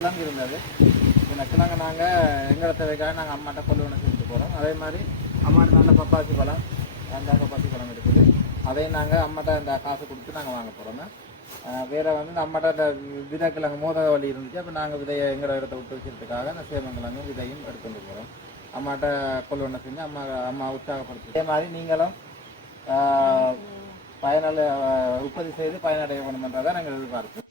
கிழங்கு இருந்தது. இந்த கிழங்கு நாங்கள் எங்களை தேவைக்காக நாங்கள் அம்மாட்ட கொள்ளுவனை செஞ்சுட்டு போகிறோம். அதே மாதிரி அம்மாட்ட நல்ல பப்பாசி பழம், அந்த பப்பாசி பழம் இருக்குது. அதையும் நாங்கள் அம்மாட்ட இந்த காசு கொடுத்து நாங்கள் வாங்க போகிறோம். வேறு வந்து இந்த அம்மாட்ட இந்த விதைக்கிழங்கு மோதக வழி இருந்துச்சு. அப்போ நாங்கள் விதையை எங்களோட இடத்த விட்டு வச்சுக்கிறதுக்காக இந்த சேமங்கிழங்கும் விதையும் எடுத்துகிட்டு போகிறோம். அம்மாட்ட கொள்ளுவனை செஞ்சு அம்மா உற்சாகப்படுத்தி அதே மாதிரி நீங்களும் பயனாளி உற்பத்தி செய்து பயனடைய வேணுமென்றதை நாங்கள் எதிர்பார்ப்போம்.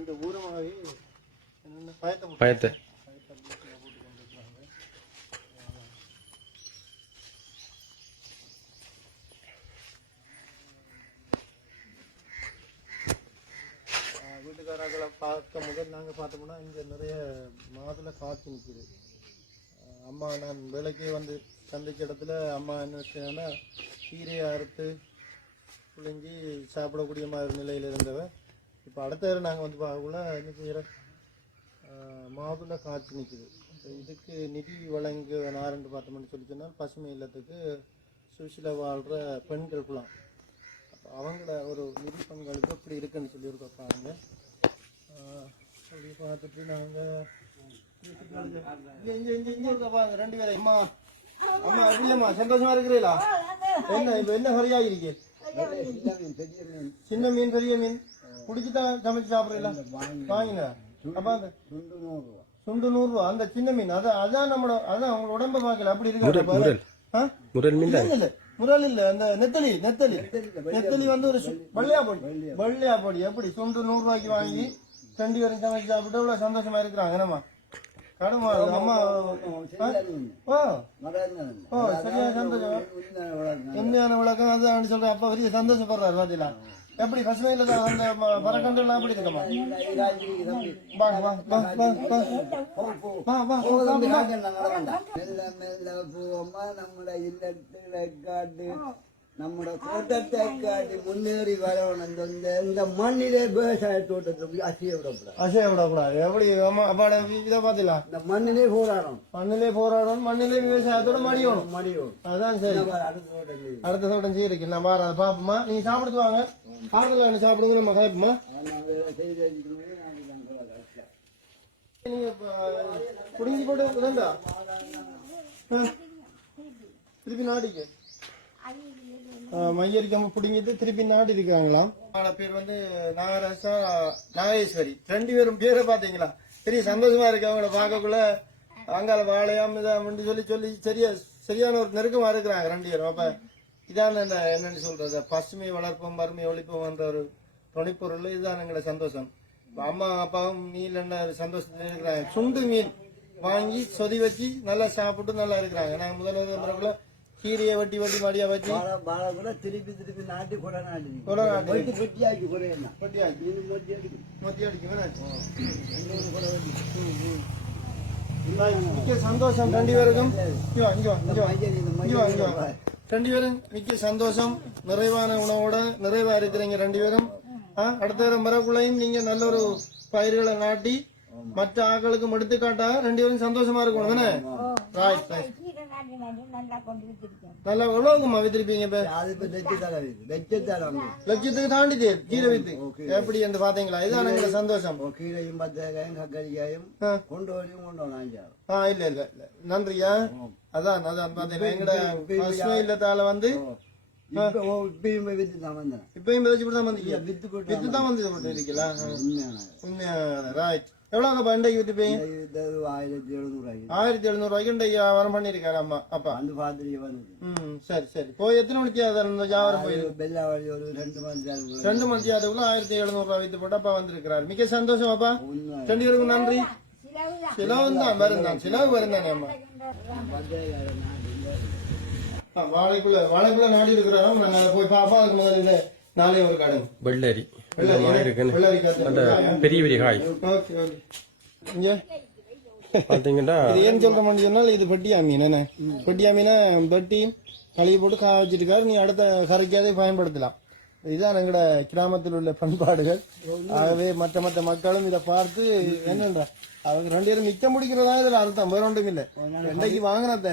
இந்த ஊரமாகவே பயத்தை வீட்டுக்காரர்களை பார்க்க முதல் நாங்கள் பார்த்தோம்னா இங்கே நிறைய மாதுளை காய்ச்சி நிற்கிது. அம்மா நான் வேலைக்கே வந்து சந்திச்ச இடத்துல அம்மா என்ன வச்சேன்னா கீரையை அறுத்து புழிஞ்சி சாப்பிடக்கூடிய மாதிரி நிலையில் இருந்தவ. இப்போ அடுத்த நேரம் நாங்கள் வந்து பார்க்கக்குள்ள என்ன செய்கிற மாதுளை காய்ச்சி நிற்குது. இதுக்கு நிதி வழங்க நாரண்டு பார்த்தோம்னு சொல்லி சொன்னால் பசுமை இல்லத்துக்கு சுவிசில் வாழ்கிற பெண்களுக்குலாம் அவங்கள ஒரு நிதி பங்களிப்பு எப்படி இருக்குன்னு சொல்லியிருக்கோம் பாருங்க. அப்படி பார்த்துட்டு நாங்கள் ரெண்டு பேரும் அம்மா அம்மா எப்படியம்மா சந்தோஷமா இருக்கிறீங்களா? என்ன இப்போ என்ன சரியாக இருக்கு? சின்ன மீன் பெரிய மீன் பிடிச்சிதான் சமைச்சு சாப்பிட்றீங்களா? வாங்கினா அப்போ அந்த சுண்டு 100 ரூபா. அந்த சின்ன மீன் அதான் நம்மளோட அதான் உங்களோட உடம்பை பார்க்கல அப்படி இருக்கு. முரல் இல்ல அந்த நெத்தலி வந்து ஒரு வெள்ளையா பொடி எப்படி சுண்டு 100 ரூபாய்க்கு வாங்கி 2 பேரும் சமைச்சு சாப்பிட்டு எவ்வளவு சந்தோஷமா இருக்கிறாங்க. என்னம்மா கடமா அம்மா சரியா சந்தோஷம் உண்மையான விளக்கம் அதுதான் சொல்றேன். அப்ப பெரிய சந்தோஷப்படுறாரு பாத்தீங்களா? எப்படி பசுமையில தான் அந்த மரக்கண்டுலாம் அப்படி இருக்கமா? நம்மட தோட்டத்தை காட்டி முன்னேறி வரணும். இந்த மண்ணிலே விவசாய தோட்டத்தை அசைய விடக்கூடாது. எப்படி இதை பாத்தீங்களா? இந்த மண்ணிலே போராடணும் மண்ணிலே விவசாயத்தோட மடியணும். அதான் சரி. அடுத்த தோட்டம் செய்யறீங்க நான் வார அதை பாப்போமா? நீங்க சாப்பிடுத்து வாங்க. பாருங்க சாப்பிடுங்க நம்ம கேட்போமா? நீங்க புடிங்கி போட்டு வேண்டா திருப்பி நாடிக்கு மையரிக்காம பிடிங்கிட்டு திருப்பி நாடி இருக்காங்களாம். பேர் வந்து நாகேஸ்வரி. 2 பேரும் பேரை பாத்தீங்களா? பெரிய சந்தோஷமா இருக்கு அவங்கள பார்க்கக்குள்ள. அங்கால வாழையாம் இதான் சொல்லி சரியான ஒரு நெருக்கமா இருக்கிறாங்க 2 பேரும். அப்ப இதான் என்னன்னு சொல்றது, பசுமை வளர்ப்போம் வறுமை ஒழிப்போம் என்ற ஒரு துணைப்பொருள். இதுதான் எங்களோட சந்தோஷம். அம்மா அப்பாவும் மீன் என்ன சந்தோஷத்துல இருக்கிறாங்க. சுண்டு மீன் வாங்கி சொதி வச்சு நல்லா சாப்பிட்டு நல்லா இருக்கிறாங்க. நாங்க முதல்ல கீரையை வட்டி மடியா வச்சு திருப்பி நாட்டி மிக்க சந்தோஷம் 2 பேருக்கும். 2 பேரும் மிக்க சந்தோஷம். நிறைவான உணவோட நிறைவா இருக்கிறீங்க 2 பேரும். அடுத்த வாரம் வரக்குள்ளையும் நீங்க நல்ல ஒரு பயிர்களை நாட்டி மற்ற ஆக்களுக்கும் எடுத்துக்காட்டா 2 பேரும் சந்தோஷமா இருக்கணும். நல்லா எவ்வளவுக்குமா வித்திருப்பீங்க? லட்சத்துக்கு தாண்டிது கீரை வித்து எப்படி என்று பாத்தீங்களா? இதுதான் எங்க சந்தோஷம். கீரையும் பத்திரிக்காயும் கக்கரிக்காயும் கொண்டு இல்ல நன்றியா. அதான் பாத்தீங்களா எங்கட பசுமை இல்லத்தால வந்து இப்பயும் விதைச்சுதான் வந்தீங்க. வித்து தான் வந்து இருக்கீங்களா? உண்மையா ரைட். எவ்வளவு பண்டைக்கு வித்துப்பீங்க? 1700 ரூபாய்க்கு வியாபாரம் பண்ணிருக்காரு அம்மா அப்பா. சரி போய் எத்தனை மணிக்கு வியாபாரம் போயிருக்கு? 2 மணிக்கு அதுக்குள்ள 1700 ரூபாய் வித்து போட்டு அப்பா வந்திருக்கிறாரு. மிக சந்தோஷம் அப்பா. 2 பேருக்கும் நன்றி. செலவு தான் வருந்தான் செலவு வருந்தானே அம்மா. வாழைக்குள்ள நாடி இருக்கிறாராம். போய் பாப்பா. அதுக்கு முதல்ல நாளே ஒரு கடன் வெள்ளரி பெரிய காய் பாத்தீங்கன்னா ஏன்னு சொல்ற மாதிரி சொன்னால் இது பெட்டியா மீன். என்ன பெட்டியா மீனை வெட்டி கழுவி போட்டு காய வச்சிருக்காரு. நீ அடுத்த கறிக்காதே பயன்படுத்தலாம். இதுதான் எங்கட கிராமத்தில் உள்ள பண்பாடுகள். ஆகவே மற்ற மக்களும் இதை பார்த்து என்னன்றா அவங்க 2 பேரும் மிக்க முடிக்கிறதா இதுல அர்த்தம். வேற ஒன்றும் இல்லை. இன்றைக்கு வாங்கினத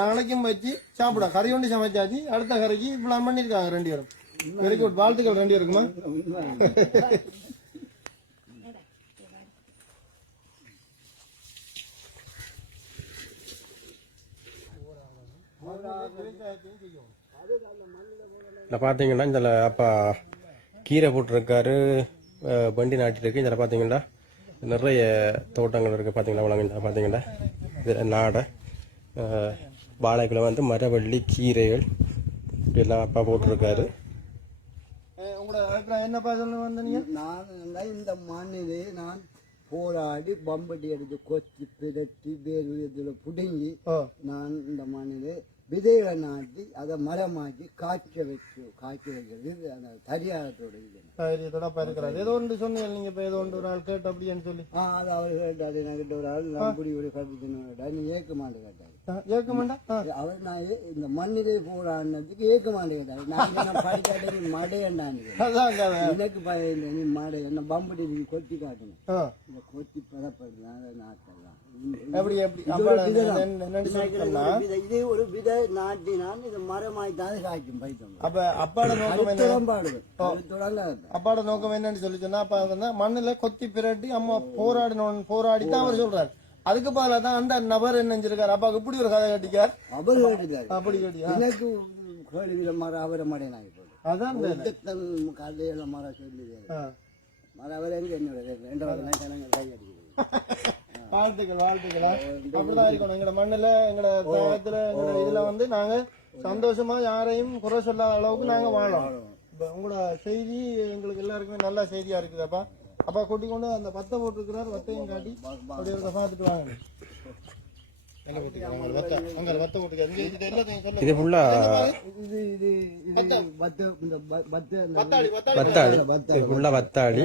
நாளைக்கும் வச்சு சாப்பிட கறி ஒண்டி சமைச்சாச்சு. அடுத்த கறிக்கு பிளான் பண்ணிருக்காங்க 2 பேரும். Very good. வாழ்த்துக்கள் 2 பேருக்குமா. விவசாயத்தையும் செய்யும். இதில் பார்த்தீங்கன்னா இதில் அப்பா கீரை போட்டிருக்காரு, வண்டி நாட்டிருக்கு. இதில் பார்த்தீங்கன்னா நிறைய தோட்டங்கள் இருக்குது. பார்த்தீங்களா உலகம் பார்த்தீங்கன்னா இது நாடை வாழைக்குள்ள வந்து மரவள்ளி கீரைகள் இப்படிலாம் அப்பா போட்டிருக்காரு. உங்களோட அபிப்பிராயம் என்னப்பா சொல்ல வந்தீங்க? நான் இந்த மண்ணிலே நான் போராடி பம்பட்டி எடுத்து கொத்தி பிரட்டி வேறு இதில் பிடுங்கி நான் இந்த மண்ணிலே விதைகளை நாட்டி அதை மரமாக்கி காய்ச்ச வைக்கிறது அந்த தரியாரத்தோட இது தைரியத்தோட இருக்கிறாரு. ஏதோ ஒன்று சொன்னீங்க நீங்க இப்ப ஏதோ ஒன்று ஒரு ஆள் கேட்டு அப்படின்னு சொல்லி. அது அவர் கேட்டாரு, என்கிட்ட ஒரு ஆள் நம்புடி ஒரு கருத்து நீ ஏற்க மாட்டே கேட்டாரு. ஏற்க மாட்டா அவர் நான் இந்த மண்ணிலே போராடினதுக்கு ஏற்க மாட்டே கேட்டாரு. நான் படிக்காட்ட நீ மடையண்டான்னு எனக்கு பயந்த நீ மடை என்ன பம்படி நீ கொத்தி காட்டணும், இந்த கொத்தி பதப்படுறாங்க நாட்டெல்லாம் எப்படி இதே ஒரு விதை நாட்டி நான் இது மரமாய்த்தான் காய்க்கும் பைத்தம். அப்ப அப்பாட நோக்கம் அப்பாட நோக்கம் என்னன்னு சொல்லி சொன்னா அப்ப வந்து மண்ணுல கொத்தி பிரட்டி அம்மா போராடித்தான் அவர் சொல்றாரு. அதுக்கு பதிலா தான் அந்த நபர் என்ன செஞ்சிருக்காரு, அப்பாவுக்கு இப்படி ஒரு கதை கட்டிக்கார். அவர் கேட்டுக்காரு அப்படி கட்டியா எனக்கு கேள்வியில மரம் அவரை மடைய நாய் அதான் கதையில மரம் சொல்லி மரம் அவர் எங்க என்னோட 2 ஜனங்கள் கை அடிக்குது. வாழ்த்துக்கள் அப்படிதான் இருக்கணும். எங்களோட மண்ணுல எங்களோட தாயத்துல எங்களோட இதுல வந்து நாங்க சந்தோஷமா யாரையும் குறை சொல்லாத அளவுக்கு நாங்க வாழலாம். இப்ப உங்களோட செய்தி எங்களுக்கு எல்லாருக்குமே நல்ல செய்தியா இருக்குதாப்பா. அப்பா கூட்டி கொண்டு அந்த வத்தை போட்டுருக்கிறார், வத்தையும் காட்டி அப்படி ஒரு பார்த்துட்டு வாங்க. இது ஃபுல்லா இது வத்தாளி, ஃபுல்லா வத்தாளி.